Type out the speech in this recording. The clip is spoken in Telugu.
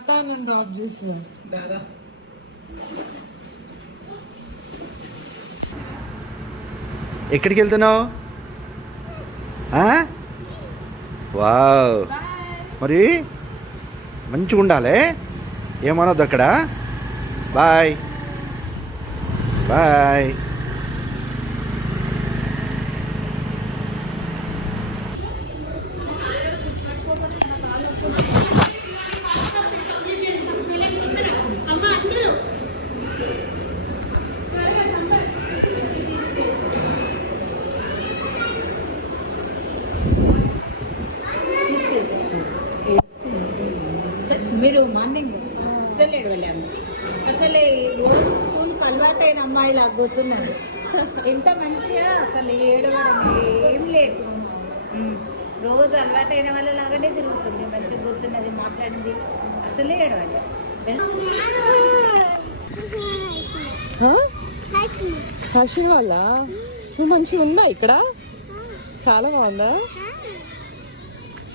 టాటా నన్ను డ్రాప్ చేసిన. ఎక్కడికి వెళ్తున్నావు? వావ్, మరి మంచిగా ఉండాలి, ఏమనొద్దు అక్కడ. Bye bye. మీరు మార్నింగ్ అస్సలు ఏడవలేము. అసలు రోజు స్కూల్కి అలవాటైన అమ్మాయిలా కూర్చున్నారు. ఎంత మంచిగా అసలు ఏడవడం ఏం లేదు. రోజు అలవాటైన వాళ్ళలాగానే తిరుగుతుంది, మంచిగా కూర్చున్నది, మాట్లాడింది, అసలే ఏడవాలి. హర్ష వాళ్ళ మంచిగా ఉందా ఇక్కడ? చాలా బాగుందా?